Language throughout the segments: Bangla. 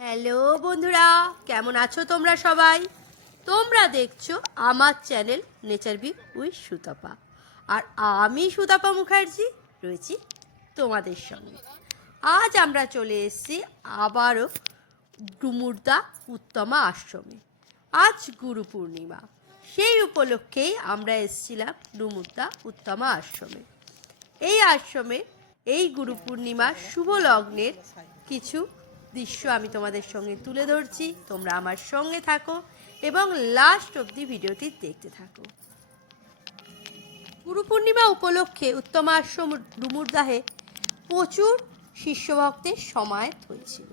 হ্যালো বন্ধুরা, কেমন আছো তোমরা সবাই? তোমরা দেখছো আমার channel nature be with Sutapa. আর আমি সুতপা মুখার্জি রয়েছি তোমাদের সঙ্গে। আজ আমরা চলে এসেছি আবারও ডুমুরদা উত্তমা আশ্রমে। আজ গুরু পূর্ণিমা, সেই উপলক্ষেই আমরা এসেছিলাম ডুমুরদা উত্তমা আশ্রমে। এই আশ্রমে এই গুরু পূর্ণিমার শুভ লগ্নের কিছু দৃশ্য আমি তোমাদের সঙ্গে তুলে ধরছি। তোমরা আমার সঙ্গে থাকো এবং লাস্ট অবধি ভিডিওটি দেখতে থাকো। গুরু পূর্ণিমা উপলক্ষে উত্তমা আশ্রম ডুমুরদাহে প্রচুর শিষ্যভক্তের সমায়েত হয়েছিল।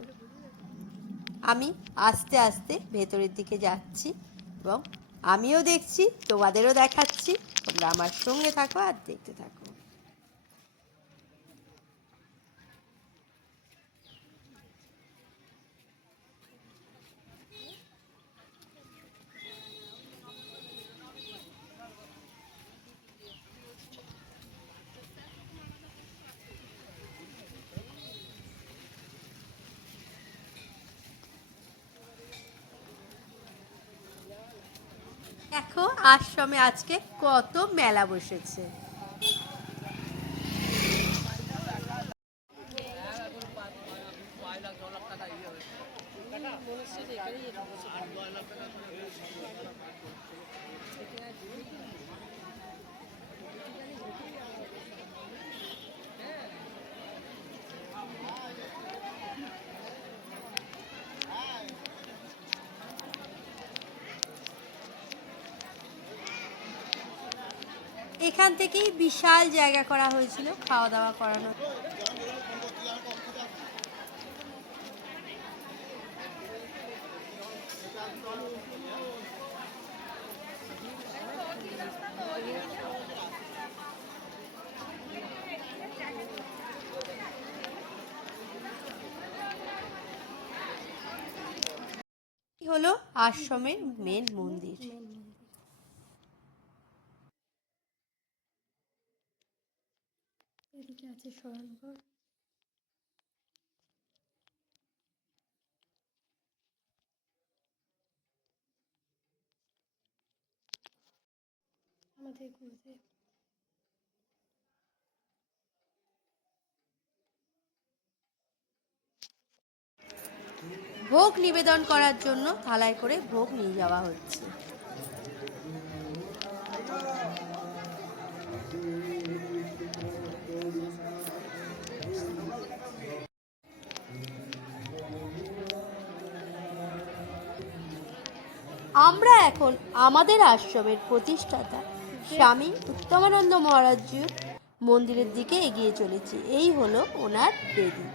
আমি আস্তে আস্তে ভেতরের দিকে যাচ্ছি এবং আমিও দেখছি, তোমাদেরও দেখাচ্ছি। তোমরা আমার সঙ্গে থাকো আর দেখতে থাকো। দেখো আশ্রমে আজকে কত মেলা বসেছে। এখান থেকেই বিশাল জায়গা করা হয়েছিল খাওয়া দাওয়া করানো। হলো আশ্রমের মেন মন্দির। এদিকে আছে শয়নঘর। আমাদের গুরুদেব। ভোগ নিবেদন করার জন্য থালায় করে ভোগ নিয়ে যাওয়া হচ্ছে। আমরা এখন আমাদের আশ্রমের প্রতিষ্ঠাতা স্বামী উত্তমানন্দ মহারাজজির মন্দিরের দিকে এগিয়ে চলেছি। এই হলো ওনার বেদি।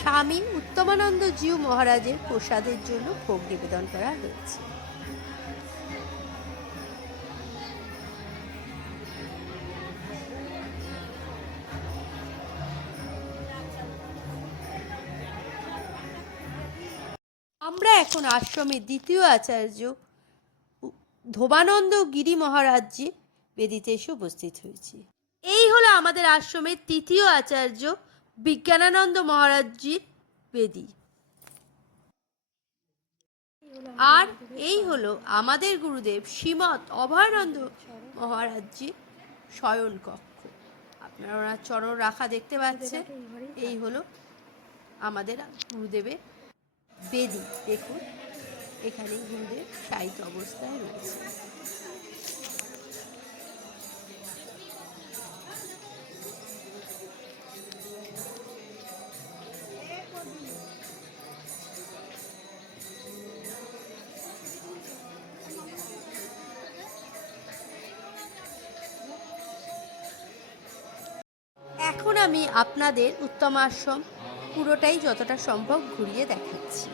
স্বামী উত্তমানন্দ জিউ মহারাজের প্রসাদের জন্য ভোগ নিবেদন করা হয়েছে। আমরা এখন আশ্রমের দ্বিতীয় আচার্য ধোবানন্দ গিরি মহারাজজি বেদিতে এসে উপস্থিত হয়েছি। এই হলো আমাদের আশ্রমের তৃতীয় আচার্য বিজ্ঞানানন্দ মহারাজজির বেদি। আর এই হলো আমাদের গুরুদেব শ্রীমৎ অভয়ানন্দ মহারাজজির শয়ন কক্ষ। আপনারা ওনার চরণ রাখা দেখতে পাচ্ছেন। এই হলো আমাদের গুরুদেবের বেদি। দেখুন এখানে গুরুদেব শায়িত অবস্থায় রয়েছে। এখন আমি আপনাদের উত্তম আশ্রম পুরোটাই যতটা সম্ভব ঘুরিয়ে দেখাচ্ছি।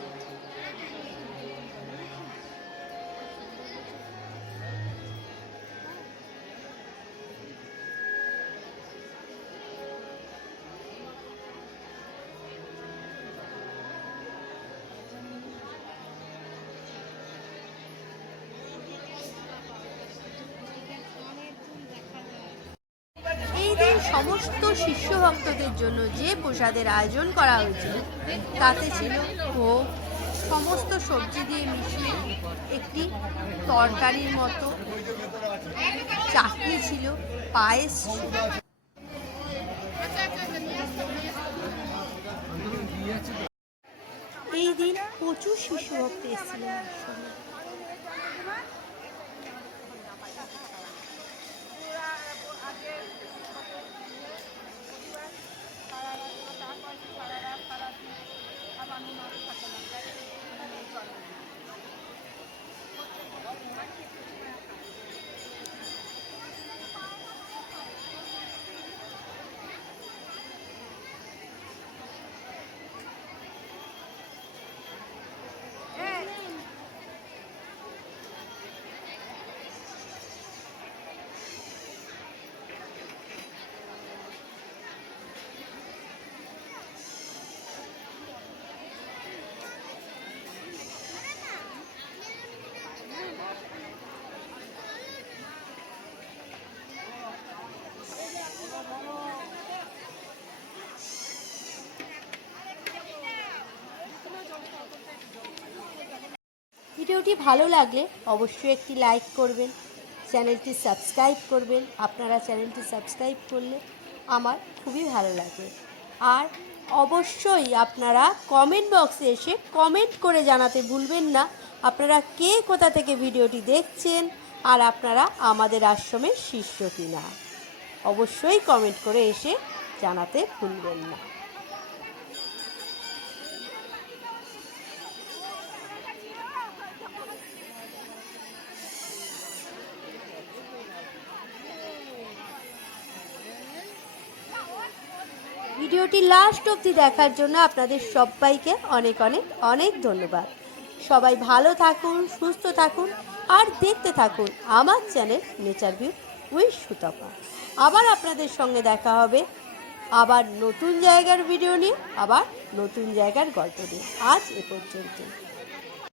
সমস্ত শিষ্য ভক্তদের জন্য যে প্রসাদের আয়োজন করা হয়েছিল তাতে ছিল ভোগ, সমস্ত সবজি দিয়ে মিশিয়ে একটি তরকারির মতো, চাটনি ছিল, পায়েস ছিল। এই দিন প্রচুর শিশু ভক্ত এসেছিলেন আশ্রমে। ভিডিওটি ভালো লাগলে অবশ্যই একটি লাইক করবেন, চ্যানেলটি সাবস্ক্রাইব করবেন। আপনারা চ্যানেলটি সাবস্ক্রাইব করলে আমার খুবই ভালো লাগে। আর অবশ্যই আপনারা কমেন্ট বক্সে এসে কমেন্ট করে জানাতে ভুলবেন না আপনারা কে কোথা থেকে ভিডিওটি দেখছেন আর আপনারা আমাদের আশ্রমের শিষ্য কিনা। অবশ্যই কমেন্ট করে এসে জানাতে ভুলবেন না। ভিডিওটি লাস্ট অবধি দেখার জন্য আপনাদের সবাইকে অনেক অনেক অনেক ধন্যবাদ। সবাই ভালো থাকুন, সুস্থ থাকুন আর দেখতে থাকুন আমার channel nature view with Sutapa. আবার আপনাদের সঙ্গে দেখা হবে আবার নতুন জায়গার ভিডিও নিয়ে, আবার নতুন জায়গার গল্প নিয়ে। আজ এ পর্যন্ত।